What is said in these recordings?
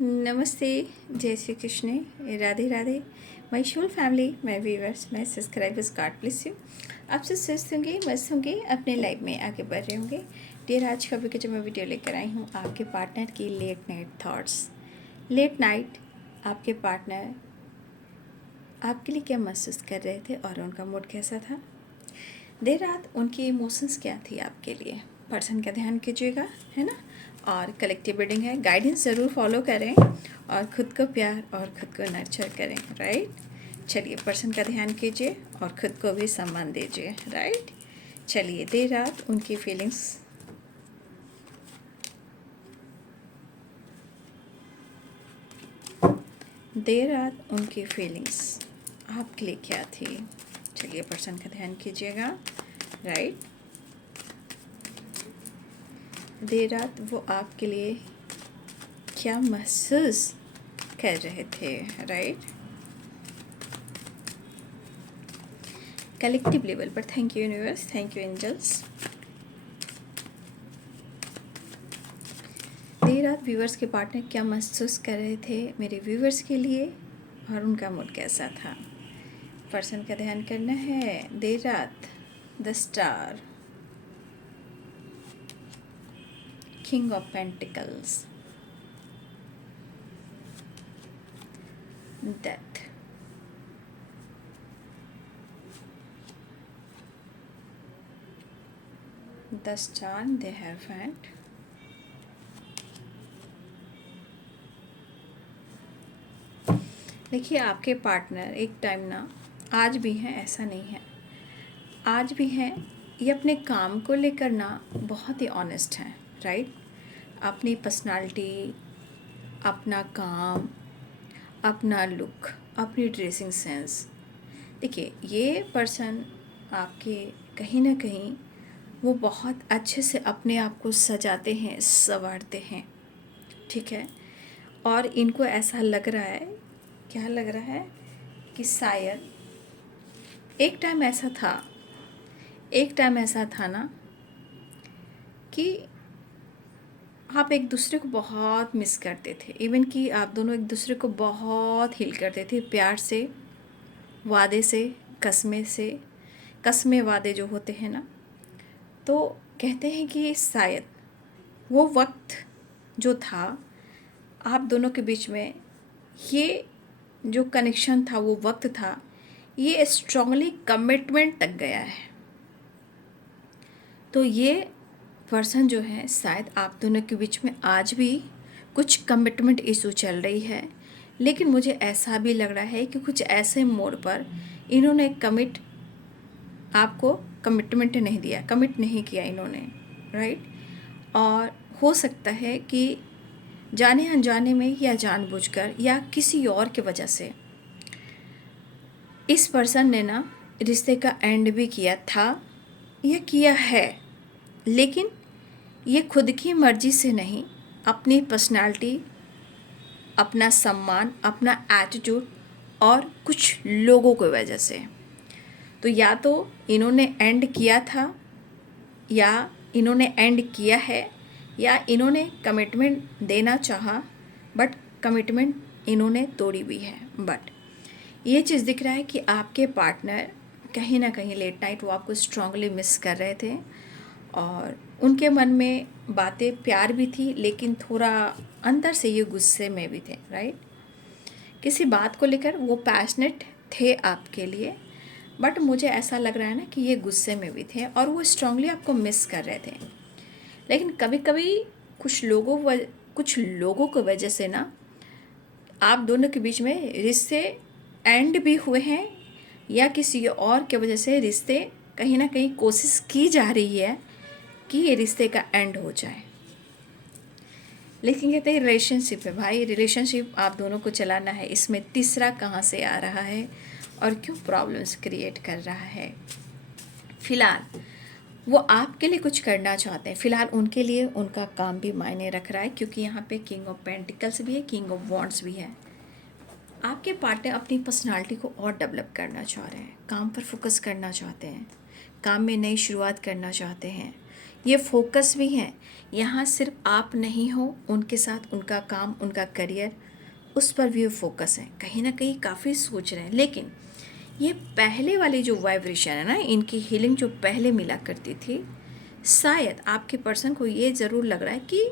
नमस्ते, जय Shri Krishna, Radhe Radhe. My soul family, my viewers, my subscribers, God bless you. आप सब स्वस्थ होंगे, मस्त होंगे, अपने लाइफ में आगे बढ़ रहे होंगे। डियर, आज का जो मैं वीडियो लेकर आई हूँ आपके पार्टनर की late night thoughts. Late night आपके पार्टनर आपके लिए क्या महसूस कर रहे थे और उनका मूड कैसा था। देर रात उनकी इमोशंस क्या थी आपके लिए। पर्सन का ध्यान कीजिएगा, है ना। और कलेक्टिव बिल्डिंग है, गाइडेंस ज़रूर फॉलो करें और ख़ुद को प्यार और ख़ुद को नर्चर करें, राइट। चलिए, पर्सन का ध्यान कीजिए और ख़ुद को भी सम्मान दीजिए, राइट। चलिए, देर रात उनकी फीलिंग्स। देर रात उनकी फीलिंग्स आपके लिए क्या थी। चलिए, पर्सन का ध्यान कीजिएगा, राइट। देर रात वो आपके लिए क्या महसूस कर रहे थे, राइट। कलेक्टिव लेवल पर thank you universe, thank you angels. देर रात व्यूवर्स के पार्टनर क्या महसूस कर रहे थे मेरे व्यूवर्स के लिए और उनका मूड कैसा था। पर्सन का ध्यान करना है। देर रात the star, king of pentacles, death, the star, the hierophant, देखिए आपके पार्टनर एक टाइम ना, आज भी हैं, ऐसा नहीं है, आज भी हैं, ये अपने काम को लेकर ना बहुत ही ऑनेस्ट हैं, राइट। अपनी पर्सनालिटी, अपना काम, अपना लुक, अपनी ड्रेसिंग सेंस। देखिए, ये पर्सन आपके कहीं ना कहीं वो बहुत अच्छे से अपने आप को सजाते हैं, संवारते हैं, ठीक है। और इनको ऐसा लग रहा है, क्या लग रहा है कि शायद एक टाइम ऐसा था ना कि आप एक दूसरे को बहुत मिस करते थे। इवन कि आप दोनों एक दूसरे को बहुत हील करते थे, प्यार से, वादे से, कसमें वादे जो होते हैं ना। तो कहते हैं कि शायद वो वक्त जो था आप दोनों के बीच में, ये जो कनेक्शन था, वो वक्त था, ये स्ट्रांगली कमिटमेंट तक गया है। तो ये पर्सन जो है, शायद आप दोनों के बीच में आज भी कुछ कमिटमेंट इशू चल रही है। लेकिन मुझे ऐसा भी लग रहा है कि कुछ ऐसे मोड़ पर इन्होंने आपको कमिटमेंट नहीं दिया, कमिट नहीं किया इन्होंने, राइट। और हो सकता है कि जाने अनजाने में या जानबूझकर या किसी और की वजह से इस पर्सन ने ना रिश्ते का एंड भी किया था या किया है। लेकिन ये खुद की मर्जी से नहीं, अपनी पर्सनालिटी, अपना सम्मान, अपना एटीट्यूड और कुछ लोगों की वजह से। तो या तो इन्होंने एंड किया था, या इन्होंने एंड किया है, या इन्होंने कमिटमेंट देना चाहा बट कमिटमेंट इन्होंने तोड़ी भी है। बट ये चीज़ दिख रहा है कि आपके पार्टनर कहीं ना कहीं लेट नाइट वो आपको स्ट्रांगली मिस कर रहे थे और उनके मन में बातें प्यार भी थी, लेकिन थोड़ा अंदर से ये गुस्से में भी थे, राइट। किसी बात को लेकर वो पैशनेट थे आपके लिए, बट मुझे ऐसा लग रहा है ना कि ये गुस्से में भी थे और वो स्ट्रांगली आपको मिस कर रहे थे। लेकिन कभी कभी कुछ लोगों की वजह से ना आप दोनों के बीच में रिश्ते एंड भी हुए हैं, या किसी और के वजह से रिश्ते कहीं ना कहीं कोशिश की जा रही है कि ये रिश्ते का एंड हो जाए। लेकिन कहते हैं रिलेशनशिप है भाई, रिलेशनशिप आप दोनों को चलाना है, इसमें तीसरा कहाँ से आ रहा है और क्यों प्रॉब्लम्स क्रिएट कर रहा है। फिलहाल वो आपके लिए कुछ करना चाहते हैं, फिलहाल उनके लिए उनका काम भी मायने रख रहा है, क्योंकि यहाँ पे किंग ऑफ पेंटिकल्स भी है, किंग ऑफ वॉन्ड्स भी है। आपके पार्टनर अपनी पर्सनालिटी को और डेवलप करना चाह रहे हैं, काम पर फोकस करना चाहते हैं, काम में नई शुरुआत करना चाहते हैं, ये फोकस भी हैं। यहाँ सिर्फ आप नहीं हो, उनके साथ उनका काम, उनका करियर, उस पर भी फोकस है। कहीं ना कहीं काफ़ी सोच रहे हैं, लेकिन ये पहले वाली जो वाइब्रेशन है ना, इनकी हीलिंग जो पहले मिला करती थी, शायद आपके पर्सन को ये ज़रूर लग रहा है कि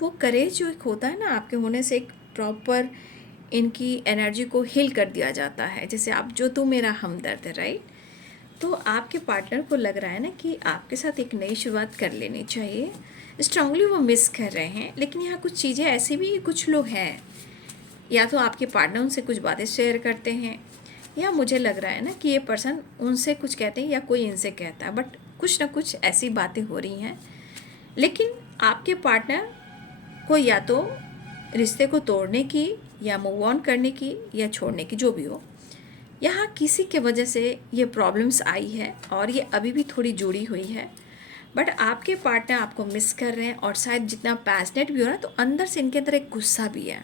वो करेज जो एक होता है ना, आपके होने से एक प्रॉपर इनकी एनर्जी को हील कर दिया जाता है। जैसे आप जो तू मेरा हमदर्द है, राइट। तो आपके पार्टनर को लग रहा है ना कि आपके साथ एक नई शुरुआत कर लेनी चाहिए। स्ट्रांगली वो मिस कर रहे हैं, लेकिन यहाँ कुछ चीज़ें ऐसी भी कुछ लोग हैं, या तो आपके पार्टनर उनसे कुछ बातें शेयर करते हैं, या मुझे लग रहा है ना कि ये पर्सन उनसे कुछ कहते हैं या कोई इनसे कहता है, बट कुछ ना कुछ ऐसी बातें हो रही हैं। लेकिन आपके पार्टनर को या तो रिश्ते को तोड़ने की, या मूव ऑन करने की, या छोड़ने की, जो भी हो, यहाँ किसी के वजह से ये प्रॉब्लम्स आई है और ये अभी भी थोड़ी जुड़ी हुई है। बट आपके पार्टनर आपको मिस कर रहे हैं, और शायद जितना पैशनेट भी हो रहा है, तो अंदर से इनके अंदर एक गुस्सा भी है।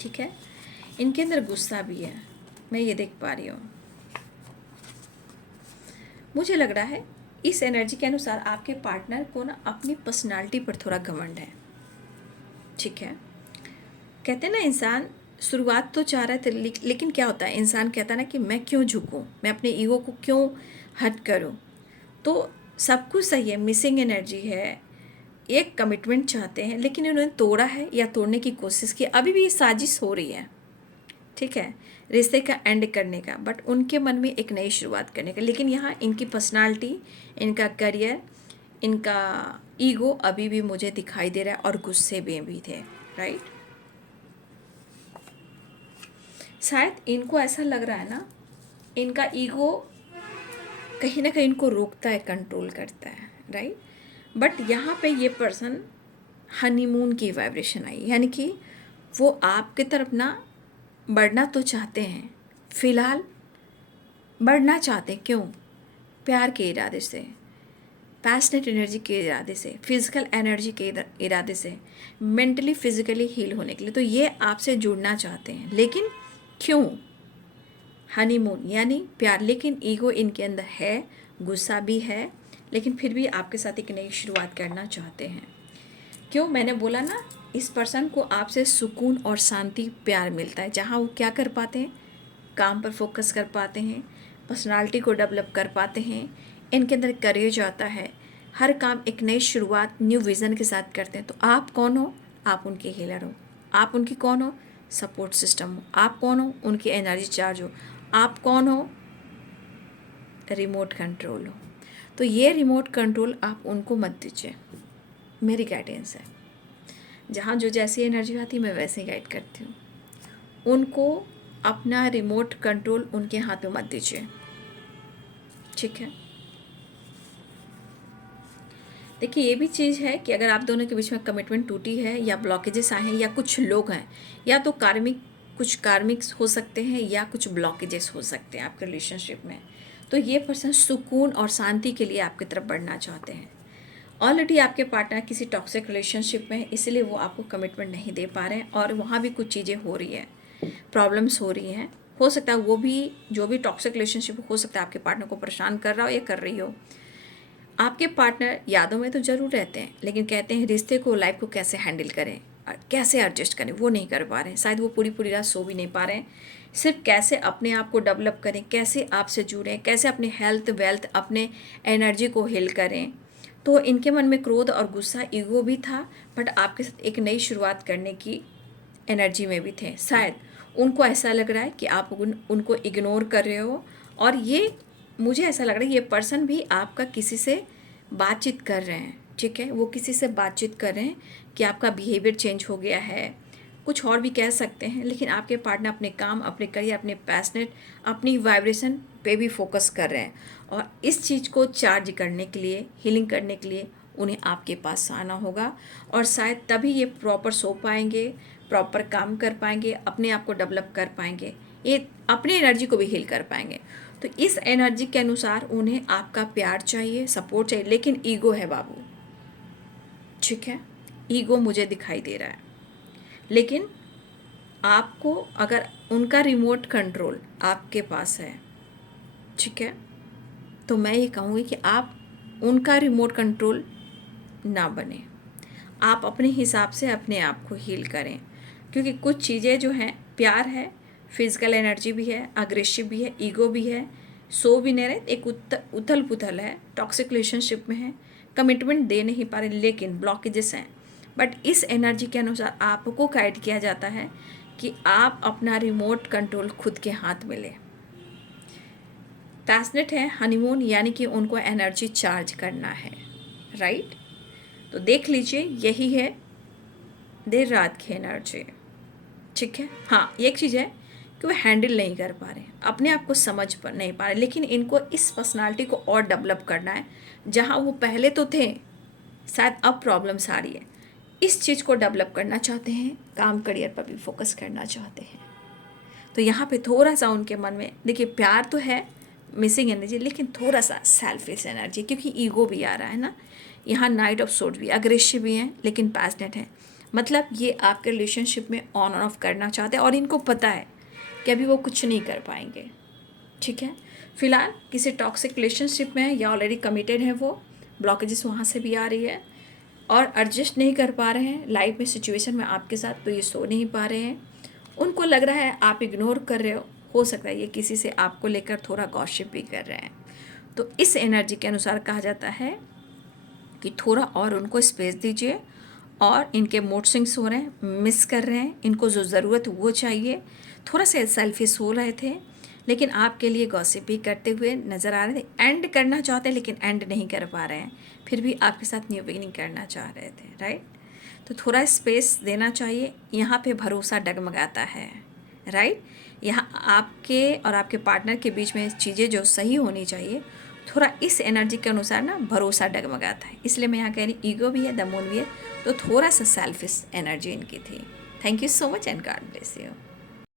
ठीक है, इनके अंदर गुस्सा भी है, मैं ये देख पा रही हूँ। मुझे लग रहा है इस एनर्जी के अनुसार आपके पार्टनर को ना अपनी पर्सनालिटी पर थोड़ा घमंड है। ठीक है, कहते हैं ना, इंसान शुरुआत तो चाह रहा है, लेकिन क्या होता है, इंसान कहता है ना कि मैं क्यों झुकूं, मैं अपने ईगो को क्यों हट करूं। तो सब कुछ सही है, मिसिंग एनर्जी है, एक कमिटमेंट चाहते हैं, लेकिन उन्होंने तोड़ा है या तोड़ने की कोशिश की। अभी भी ये साजिश हो रही है, ठीक है, रिश्ते का एंड करने का, बट उनके मन में एक नई शुरुआत करने का। लेकिन यहाँ इनकी पर्सनालिटी, इनका करियर, इनका ईगो अभी भी मुझे दिखाई दे रहा है, और गुस्से में भी थे, राइट। शायद इनको ऐसा लग रहा है ना, इनका ईगो कहीं ना कहीं इनको रोकता है, कंट्रोल करता है, राइट। बट यहाँ पे ये पर्सन हनीमून की वाइब्रेशन आई, यानी कि वो आपकी तरफ ना बढ़ना तो चाहते हैं, फिलहाल बढ़ना चाहते हैं। क्यों? प्यार के इरादे से, पैशनेट एनर्जी के इरादे से, फिजिकल एनर्जी के इरादे से, मेंटली फिजिकली हील होने के लिए। तो ये आपसे जुड़ना चाहते हैं, लेकिन क्यों? हनीमून यानी प्यार, लेकिन ईगो इनके अंदर है, गुस्सा भी है, लेकिन फिर भी आपके साथ एक नई शुरुआत करना चाहते हैं। क्यों? मैंने बोला ना, इस पर्सन को आपसे सुकून और शांति, प्यार मिलता है, जहाँ वो क्या कर पाते हैं, काम पर फोकस कर पाते हैं, पर्सनालिटी को डेवलप कर पाते हैं, इनके अंदर करेज आता है, हर काम एक नई शुरुआत, न्यू विज़न के साथ करते हैं। तो आप कौन हो? आप उनके हीलर हो। आप उनकी कौन हो? सपोर्ट सिस्टम हो। आप कौन हो? उनकी एनर्जी चार्ज हो। आप कौन हो? रिमोट कंट्रोल हो। तो ये रिमोट कंट्रोल आप उनको मत दीजिए, मेरी गाइडेंस है। जहाँ जो जैसी एनर्जी आती है, मैं वैसे ही गाइड करती हूँ। उनको अपना रिमोट कंट्रोल उनके हाथ में मत दीजिए, ठीक है। देखिए, ये भी चीज़ है कि अगर आप दोनों के बीच में कमिटमेंट टूटी है, या ब्लॉकेजेस आए हैं, या कुछ लोग हैं, या तो कुछ कार्मिक्स हो सकते हैं, या कुछ ब्लॉकेजेस हो सकते हैं आपके रिलेशनशिप में। तो ये पर्सन सुकून और शांति के लिए आपकी तरफ बढ़ना चाहते हैं। ऑलरेडी आपके पार्टनर किसी टॉक्सिक रिलेशनशिप में है, इसलिए वो आपको कमिटमेंट नहीं दे पा रहे हैं, और वहाँ भी कुछ चीज़ें हो रही है, प्रॉब्लम्स हो रही हैं। हो सकता है वो भी, जो भी टॉक्सिक रिलेशनशिप, हो सकता है आपके पार्टनर को परेशान कर रहा हो या कर रही हो। आपके पार्टनर यादों में तो ज़रूर रहते हैं, लेकिन कहते हैं रिश्ते को, लाइफ को कैसे हैंडल करें और कैसे एडजस्ट करें, वो नहीं कर पा रहे हैं। शायद वो पूरी पूरी रात सो भी नहीं पा रहे हैं। सिर्फ कैसे अपने आप को डेवलप करें, कैसे आपसे जुड़ें, कैसे अपने हेल्थ, वेल्थ, अपने एनर्जी को हील करें। तो इनके मन में क्रोध और गुस्सा, ईगो भी था, बट आपके साथ एक नई शुरुआत करने की एनर्जी में भी थे। शायद उनको ऐसा लग रहा है कि आप उनको इग्नोर कर रहे हो, और ये, मुझे ऐसा लग रहा है ये पर्सन भी आपका किसी से बातचीत कर रहे हैं, ठीक है। वो किसी से बातचीत कर रहे हैं कि आपका बिहेवियर चेंज हो गया है, कुछ और भी कह सकते हैं। लेकिन आपके पार्टनर अपने काम, अपने करियर, अपने पैशनेट, अपनी वाइब्रेशन पे भी फोकस कर रहे हैं, और इस चीज़ को चार्ज करने के लिए, हीलिंग करने के लिए उन्हें आपके पास आना होगा। और शायद तभी ये प्रॉपर सो पाएंगे, प्रॉपर काम कर पाएंगे, अपने आप को डेवलप कर पाएंगे, ये अपनी एनर्जी को भी हील कर पाएंगे। तो इस एनर्जी के अनुसार उन्हें आपका प्यार चाहिए, सपोर्ट चाहिए, लेकिन ईगो है बाबू, ठीक है। ईगो मुझे दिखाई दे रहा है, लेकिन आपको अगर उनका रिमोट कंट्रोल आपके पास है, ठीक है, तो मैं ये कहूँगी कि आप उनका रिमोट कंट्रोल ना बने। आप अपने हिसाब से अपने आप को हील करें, क्योंकि कुछ चीज़ें जो हैं, प्यार है, फिजिकल एनर्जी भी है, अग्रेसिव भी है, ईगो भी है, सो भी नहीं रहे, एक उथल पुथल है, टॉक्सिक रिलेशनशिप में है, कमिटमेंट दे नहीं पा रहे, लेकिन ब्लॉकेजेस हैं। बट इस एनर्जी के अनुसार आपको गाइड किया जाता है कि आप अपना रिमोट कंट्रोल खुद के हाथ में लें। पैशनेट है हनीमून, यानी कि उनको एनर्जी चार्ज करना है, राइट। तो देख लीजिए, यही है देर रात की एनर्जी, ठीक है। हाँ, एक चीज़ है कि वो हैंडल नहीं कर पा रहे, अपने आप को समझ पर नहीं पा रहे, लेकिन इनको इस पर्सनालिटी को और डेवलप करना है। जहाँ वो पहले तो थे, शायद अब प्रॉब्लम्स आ रही है, इस चीज़ को डेवलप करना चाहते हैं, काम करियर पर भी फोकस करना चाहते हैं। तो यहाँ पे थोड़ा सा उनके मन में, देखिए, प्यार तो है, मिसिंग एनर्जी, लेकिन थोड़ा सा सेल्फिश एनर्जी, क्योंकि ईगो भी आ रहा है ना। यहाँ नाइट ऑफ सोर्ड भी, अग्रेसिव भी हैं, लेकिन पैशनेट है। मतलब ये आपके रिलेशनशिप में ऑन और ऑफ करना चाहते हैं, और इनको पता है कि अभी वो कुछ नहीं कर पाएंगे, ठीक है। फिलहाल किसी टॉक्सिक रिलेशनशिप में है या ऑलरेडी कमिटेड है, वो ब्लॉकेजेस वहाँ से भी आ रही है, और एडजस्ट नहीं कर पा रहे हैं लाइफ में, सिचुएशन में आपके साथ, तो ये सो नहीं पा रहे हैं। उनको लग रहा है आप इग्नोर कर रहे हो सकता है ये किसी से आपको लेकर थोड़ा गॉसिप भी कर रहे हैं। तो इस एनर्जी के अनुसार कहा जाता है कि थोड़ा और उनको स्पेस दीजिए, और इनके मूड स्विंग्स हो रहे हैं, मिस कर रहे हैं, इनको जो ज़रूरत वो चाहिए। थोड़ा सा सेल्फिश हो रहे थे, लेकिन आपके लिए गॉसिप भी करते हुए नज़र आ रहे थे, एंड करना चाहते हैं लेकिन एंड नहीं कर पा रहे हैं, फिर भी आपके साथ न्यू बिगिनिंग करना चाह रहे थे, राइट। तो थोड़ा स्पेस देना चाहिए। यहाँ पे भरोसा डगमगाता है, राइट। यहाँ आपके और आपके पार्टनर के बीच में चीज़ें जो सही होनी चाहिए, थोड़ा इस एनर्जी के अनुसार ना भरोसा डगमगाता है। इसलिए मैं यहाँ कह रही, ईगो भी है, द मून भी है, तो थोड़ा सा सेल्फिश एनर्जी इनकी थी। Thank you so much and God bless you.